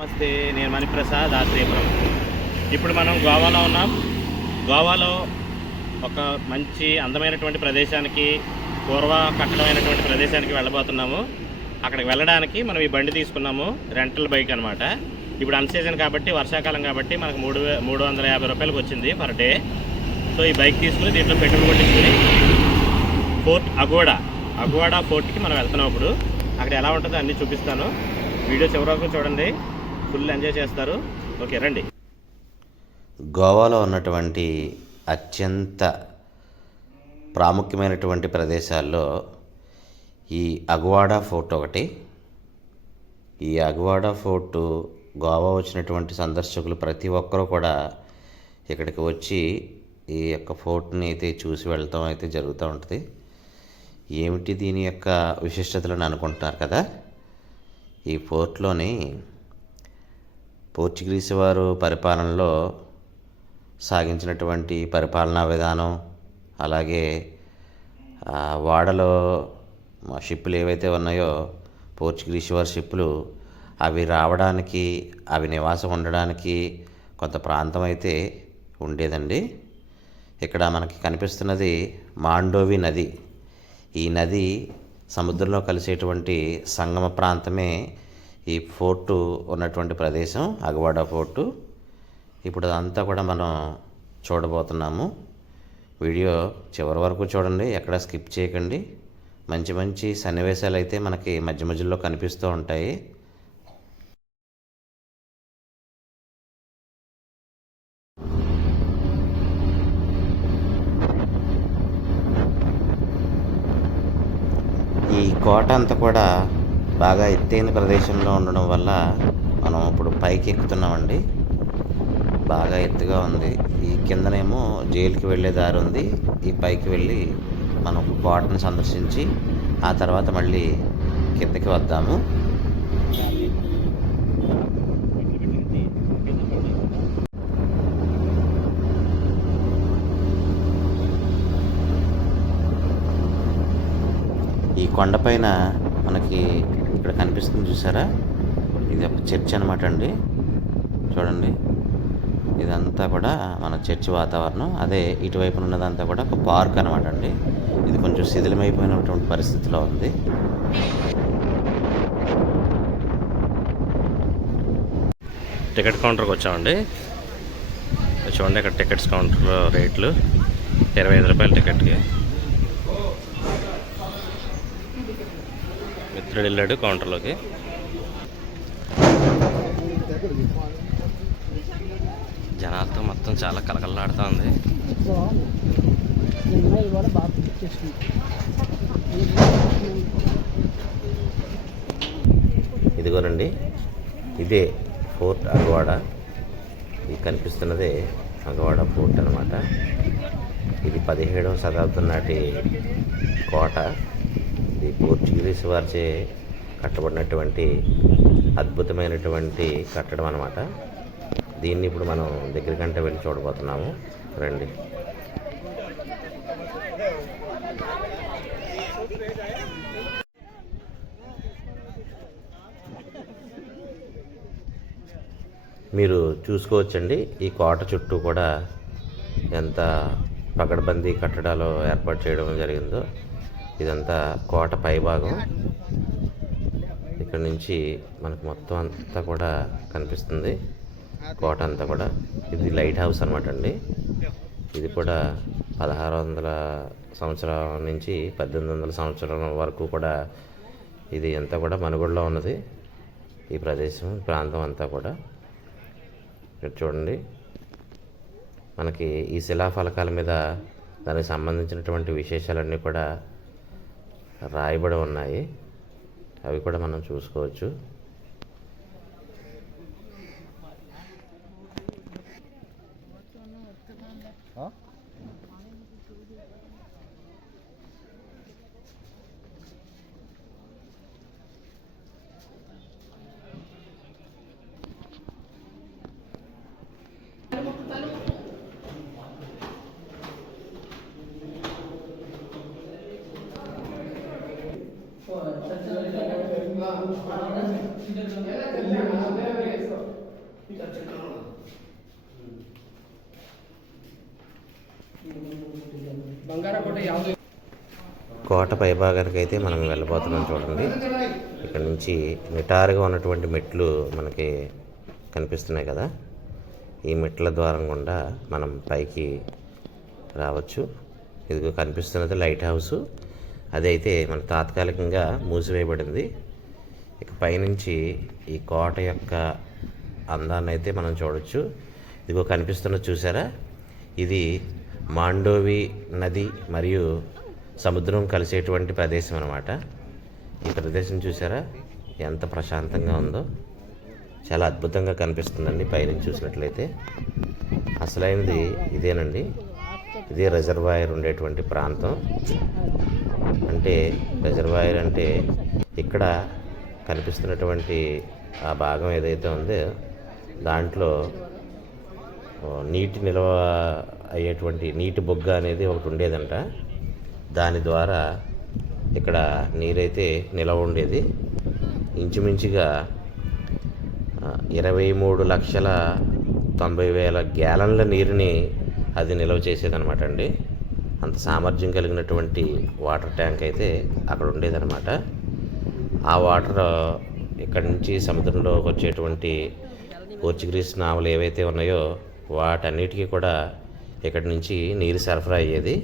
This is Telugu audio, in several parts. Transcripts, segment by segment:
నమస్తే, నేను మణిప్రసాద్ ఆత్రేయపురం. ఇప్పుడు మనం గోవాలో ఉన్నాం. గోవాలో ఒక మంచి అందమైనటువంటి ప్రదేశానికి, పూర్వ కట్టడమైనటువంటి ప్రదేశానికి వెళ్ళబోతున్నాము. అక్కడికి వెళ్ళడానికి మనం ఈ బండి తీసుకున్నాము, రెంటల్ బైక్ అనమాట. ఇప్పుడు అన్సీజన్ కాబట్టి, వర్షాకాలం కాబట్టి మనకు 350 రూపాయలకు వచ్చింది పర్ డే. సో ఈ బైక్ తీసుకుని దీంట్లో పెట్రోల్ కొట్టించుకుని ఫోర్ట్ అగోడా ఫోర్ట్కి మనం వెళ్తున్నాం. ఇప్పుడు అక్కడ ఎలా ఉంటుందో అన్నీ చూపిస్తాను. వీడియో చివరి వరకు చూడండి, ఫుల్ ఎంజాయ్ చేస్తారు. ఓకే, రండి. గోవాలో ఉన్నటువంటి అత్యంత ప్రాముఖ్యమైనటువంటి ప్రదేశాల్లో ఈ అగవాడా ఫోర్ట్ ఒకటి. ఈ అగవాడా ఫోర్టు గోవా వచ్చినటువంటి సందర్శకులు ప్రతి ఒక్కరూ కూడా ఇక్కడికి వచ్చి ఈ యొక్క ఫోర్ట్ని అయితే చూసి వెళ్తాం అయితే జరుగుతూ ఉంటుంది. ఏమిటి దీని యొక్క విశిష్టతలను అనుకుంటున్నారు కదా. ఈ ఫోర్ట్లోని పోర్చుగీస్ వారు పరిపాలనలో సాగించినటువంటి పరిపాలనా విధానం, అలాగే వాడలో షిప్పులు ఏవైతే ఉన్నాయో పోర్చుగీస్ వారి షిప్పులు, అవి రావడానికి, అవి నివాసం ఉండడానికి కొంత ప్రాంతం అయితే ఉండేదండి. ఇక్కడ మనకి కనిపిస్తున్నది మాండోవి నది. ఈ నది సముద్రంలో కలిసేటువంటి సంగమ ప్రాంతమే ఈ ఫోర్టు ఉన్నటువంటి ప్రదేశం, అగవాడా ఫోర్టు. ఇప్పుడు అదంతా కూడా మనం చూడబోతున్నాము. వీడియో చివరి వరకు చూడండి, ఎక్కడ స్కిప్ చేయకండి. మంచి మంచి సన్నివేశాలు అయితే మనకి మధ్య మధ్యలో కనిపిస్తూ ఉంటాయి. ఈ కోట అంతా కూడా బాగా ఎత్తైన ప్రదేశంలో ఉండడం వల్ల మనం ఇప్పుడు పైకి ఎక్కుతున్నామండి. బాగా ఎత్తుగా ఉంది. ఈ కిందనేమో జైలుకి వెళ్ళే దారి ఉంది. ఈ పైకి వెళ్ళి మనం కోటను సందర్శించి ఆ తర్వాత మళ్ళీ కిందకి వద్దాము. ఈ కొండపైన మనకి ఇక్కడ కనిపిస్తుంది చూసారా, ఇది ఒక చర్చ్ అనమాట అండి. చూడండి, ఇదంతా కూడా మన చర్చి వాతావరణం. అదే ఇటువైపున ఉన్నదంతా కూడా ఒక పార్క్ అనమాట అండి. ఇది కొంచెం శిథిలమైపోయినటువంటి పరిస్థితిలో ఉంది. టికెట్ కౌంటర్కి వచ్చామండి. చూడండి, ఇక్కడ టికెట్స్ కౌంటర్లో రేట్లు 25 రూపాయలు టికెట్కి. మిత్రుడు వెళ్ళాడు కౌంటర్లోకి. జనాలతో మొత్తం చాలా కలకల్లాడుతూ ఉంది. ఇదిగోనండి, ఇదే ఫోర్ట్ అగవాడా. ఇది కనిపిస్తున్నదే అగవాడా ఫోర్ట్ అనమాట. ఇది 17వ శతాబ్దం నాటి కోట. ఇది పోర్చుగీస్ వారిచే కట్టబడినటువంటి అద్భుతమైనటువంటి కట్టడం అనమాట. దీన్ని ఇప్పుడు మనం దగ్గరికంటే వెళ్ళి చూడబోతున్నాము. రండి. మీరు చూసుకోవచ్చండి, ఈ కోట చుట్టూ కూడా ఎంత పకడ్బందీ కట్టడాలు ఏర్పాటు చేయడం జరిగిందో. ఇదంతా కోట పైభాగం. ఇక్కడ నుంచి మనకు మొత్తం అంతా కూడా కనిపిస్తుంది, కోట అంతా కూడా. ఇది లైట్ హౌస్ అనమాట అండి. ఇది కూడా 1600 సంవత్సరాల నుంచి 1800 సంవత్సరాల వరకు కూడా ఇది అంతా కూడా మనుగడలో ఉన్నది. ఈ ప్రదేశం, ప్రాంతం అంతా కూడా ఇక్కడ చూడండి. మనకి ఈ శిలాఫలకాల మీద దానికి సంబంధించినటువంటి విశేషాలన్నీ కూడా రాయబడి ఉన్నాయి. అవి కూడా మనం చూసుకోవచ్చు. కోట పైభాగానికి అయితే మనం వెళ్ళబోతున్నాం చూడండి. ఇక్కడ నుంచి నిటారుగా ఉన్నటువంటి మెట్లు మనకి కనిపిస్తున్నాయి కదా. ఈ మెట్ల ద్వారం గుండా మనం పైకి రావచ్చు. ఇదిగో కనిపిస్తున్నది లైట్ హౌస్. అదైతే మన తాత్కాలికంగా మూసివేయబడింది. ఇక పైనుంచి ఈ కోట యొక్క అందాన్ని అయితే మనం చూడవచ్చు. ఇదిగో కనిపిస్తున్నది చూసారా, ఇది మాండోవి నది మరియు సముద్రం కలిసేటువంటి ప్రదేశం అన్నమాట. ఈ ప్రదేశం చూసారా ఎంత ప్రశాంతంగా ఉందో, చాలా అద్భుతంగా కనిపిస్తుందండి పైనుంచి చూసినట్లయితే. అసలైనది ఇదేనండి, ఇదే రిజర్వాయర్ ఉండేటువంటి ప్రాంతం. అంటే రిజర్వాయర్ అంటే ఇక్కడ కనిపిస్తున్నటువంటి ఆ భాగం ఏదైతే ఉందో దాంట్లో నీటి నిల్వ అయ్యేటువంటి నీటి బొగ్గ అనేది ఒకటి ఉండేదంట. దాని ద్వారా ఇక్కడ నీరైతే నిల్వ ఉండేది. ఇంచుమించుగా 23,90,000 గ్యాలన్ల నీరుని అది నిల్వ చేసేదనమాట అండి. అంత సామర్థ్యం కలిగినటువంటి వాటర్ ట్యాంక్ అయితే అక్కడ ఉండేదన్నమాట. ఆ వాటర్ ఇక్కడ నుంచి సముద్రంలోకి వచ్చేటువంటి పోర్చుగీస్ నావలు ఏవైతే ఉన్నాయో వాటన్నిటికీ కూడా ఇక్కడి నుంచి నీరు సరఫరా అయ్యేది.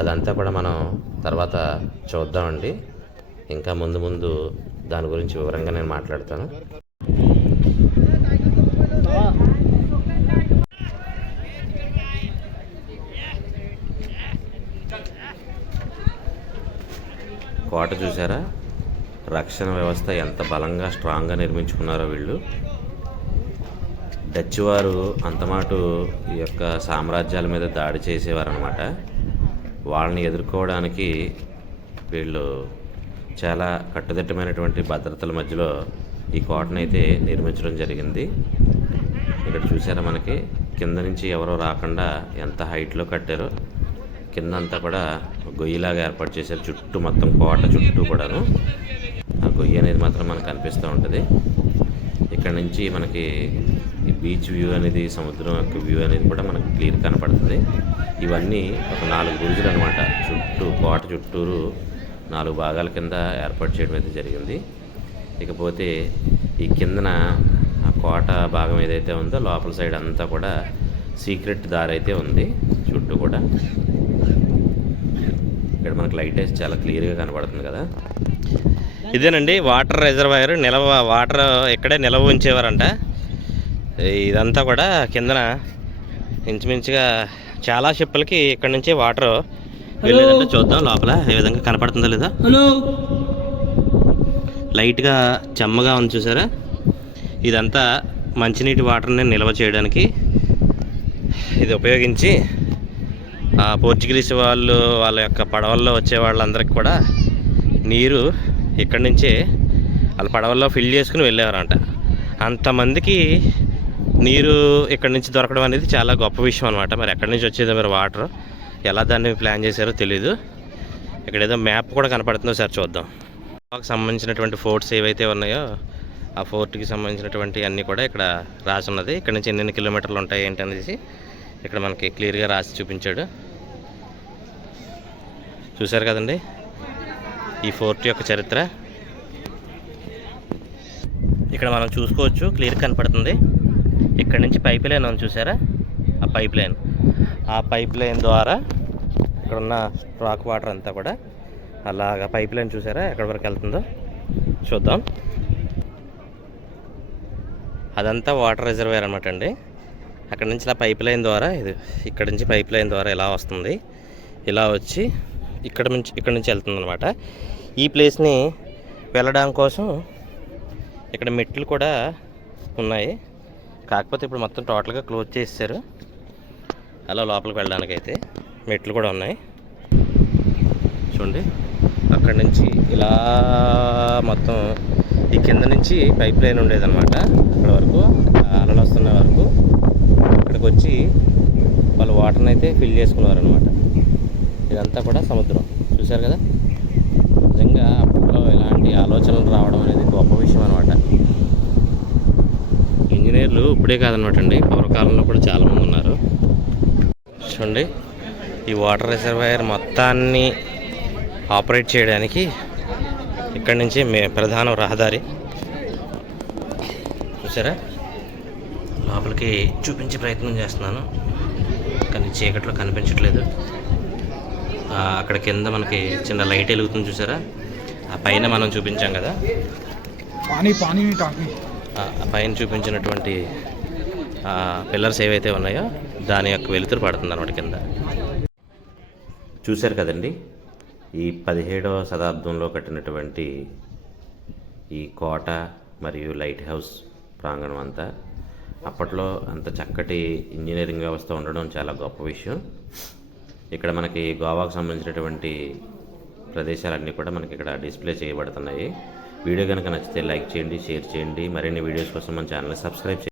అదంతా కూడా మనం తర్వాత చూద్దామండి. ఇంకా ముందు ముందు దాని గురించి వివరంగా నేను మాట్లాడతాను. కోట చూసారా, రక్షణ వ్యవస్థ ఎంత బలంగా స్ట్రాంగ్గా నిర్మించుకున్నారో వీళ్ళు. డచ్ వారు అంతమాటు ఈ యొక్క సామ్రాజ్యాల మీద దాడి చేసేవారు అనమాట. వాళ్ళని ఎదుర్కోవడానికి వీళ్ళు చాలా కట్టుదిట్టమైనటువంటి భద్రతల మధ్యలో ఈ కోటను అయితే నిర్మించడం జరిగింది. ఇక్కడ చూసారా మనకి కింద నుంచి ఎవరో రాకుండా ఎంత హైట్లో కట్టారో. కింద అంతా కూడా గొయ్యిలాగా ఏర్పాటు చేశారు చుట్టూ, మొత్తం కోట చుట్టూ కూడాను. ఆ గొయ్యి అనేది మాత్రం మనకు కనిపిస్తూ ఉంటుంది. ఇక్కడ నుంచి మనకి ఈ బీచ్ వ్యూ అనేది, సముద్రం యొక్క వ్యూ అనేది కూడా మనకు క్లియర్ కనపడుతుంది. ఇవన్నీ ఒక 4 బురుజులు అనమాట. చుట్టూ కోట చుట్టూరు 4 భాగాల కింద ఏర్పాటు చేయడం అయితే జరిగింది. ఇకపోతే ఈ కిందన ఆ కోట భాగం ఏదైతే ఉందో లోపల సైడ్ అంతా కూడా సీక్రెట్ దారి అయితే ఉంది చుట్టూ కూడా. ఇక్కడ మనకు లైట్ వేసి చాలా క్లియర్గా కనబడుతుంది కదా. ఇదేనండి వాటర్ రిజర్వాయర్. వాటర్ ఇక్కడే నిల్వ ఉంచేవారంట. ఇదంతా కూడా కిందన ఇంచుమించుగా చాలా షిప్పులకి ఇక్కడ నుంచి వాటర్ వెళ్ళేదంటే. చూద్దాం లోపల ఏ విధంగా కనపడుతుందో లేదా. లైట్గా చెమ్మగా ఉంది చూసారా. ఇదంతా మంచినీటి వాటర్ని నిల్వ చేయడానికి ఇది ఉపయోగించి పోర్చుగీస్ వాళ్ళు వాళ్ళ యొక్క పడవల్లో వచ్చే వాళ్ళందరికీ కూడా నీరు ఇక్కడి నుంచే వాళ్ళ పడవల్లో ఫిల్ చేసుకుని వెళ్ళేవారంట. అంతమందికి నీరు ఇక్కడి నుంచి దొరకడం అనేది చాలా గొప్ప విషయం అనమాట. మరి ఎక్కడి నుంచి వచ్చేదో మరి వాటర్ ఎలా దాన్ని ప్లాన్ చేశారో తెలీదు. ఇక్కడ ఏదో మ్యాప్ కూడా కనపడుతుందో సార్ చూద్దాం. గోవాకు సంబంధించినటువంటి ఫోర్ట్స్ ఏవైతే ఉన్నాయో ఆ ఫోర్ట్కి సంబంధించినటువంటి అన్నీ కూడా ఇక్కడ రాసి ఉన్నది. ఇక్కడ నుంచి ఎన్ని కిలోమీటర్లు ఉంటాయి ఏంటి అనేసి ఇక్కడ మనకి క్లియర్గా రాసి చూపించాడు. చూశారు కదండి ఈ ఫోర్ట్ యొక్క చరిత్ర. ఇక్కడ మనం చూసుకోవచ్చు, క్లియర్ కనపడుతుంది. ఇక్కడ నుంచి పైప్ లైన్ ఉంది చూసారా, ఆ పైప్ లైన్ ద్వారా ఇక్కడ ఉన్న రాక్ వాటర్ అంతా కూడా అలాగా పైప్ లైన్ చూసారా ఎక్కడి వరకు వెళ్తుందో చూద్దాం. అదంతా వాటర్ రిజర్వాయర్ అనమాట అండి. అక్కడ నుంచి ఇలా పైప్ లైన్ ద్వారా ఇక్కడ నుంచి పైప్ లైన్ ద్వారా ఇలా వస్తుంది, ఇలా వచ్చి ఇక్కడ నుంచి వెళ్తుంది అనమాట. ఈ ప్లేస్ని వెళ్ళడం కోసం ఇక్కడ మెట్లు కూడా ఉన్నాయి. కాకపోతే ఇప్పుడు మొత్తం టోటల్గా క్లోజ్ చేశారు. అలా లోపలికి వెళ్ళడానికి అయితే మెట్లు కూడా ఉన్నాయి చూడండి. అక్కడి నుంచి ఇలా మొత్తం ఈ కింద నుంచి పైప్ లైన్ ఉండేదన్నమాట. అక్కడ వరకు అలలు వస్తున్న వరకు ఇక్కడికి వచ్చి వాళ్ళు వాటర్ని అయితే ఫిల్ చేసుకున్నారు అనమాట. ఇదంతా కూడా సముద్రం చూశారు కదా. నిజంగా అప్పట్లో ఇలాంటి ఆలోచనలు రావడం అనేది గొప్ప విషయం అనమాట. ఇంజనీర్లు ఇప్పుడే కాదనమాట అండి, పూర్వకాలంలో కూడా చాలామంది ఉన్నారు. చూడండి ఈ వాటర్ రిజర్వాయర్ మొత్తం మొత్తాన్ని ఆపరేట్ చేయడానికి ఇక్కడి నుంచి ప్రధాన రహదారి చూసారా. లోపలికి చూపించే ప్రయత్నం చేస్తున్నాను కానీ చీకట్లో కనిపించట్లేదు. అక్కడ కింద మనకి చిన్న లైట్ వెలుగుతుంది చూసారా. ఆ పైన మనం చూపించాం కదా, ఆ పైన చూపించినటువంటి పిల్లర్స్ ఏవైతే ఉన్నాయో దాని యొక్క వెలుతురు పడుతుంది అన్నమాట కింద. చూశారు కదండి, ఈ 17వ శతాబ్దంలో కట్టినటువంటి ఈ కోట మరియు లైట్ హౌస్ ప్రాంగణం అంతా అప్పట్లో అంత చక్కటి ఇంజనీరింగ్ వ్యవస్థ ఉండడం చాలా గొప్ప విషయం. ఇక్కడ మనకి గోవాకు సంబంధించినటువంటి ప్రదేశాలన్నీ కూడా మనకి ఇక్కడ డిస్ప్లే చేయబడుతున్నాయి. వీడియో కనుక నచ్చితే లైక్ చేయండి, షేర్ చేయండి. మరిన్ని వీడియోస్ కోసం మన ఛానల్ని సబ్స్క్రైబ్ చేయండి.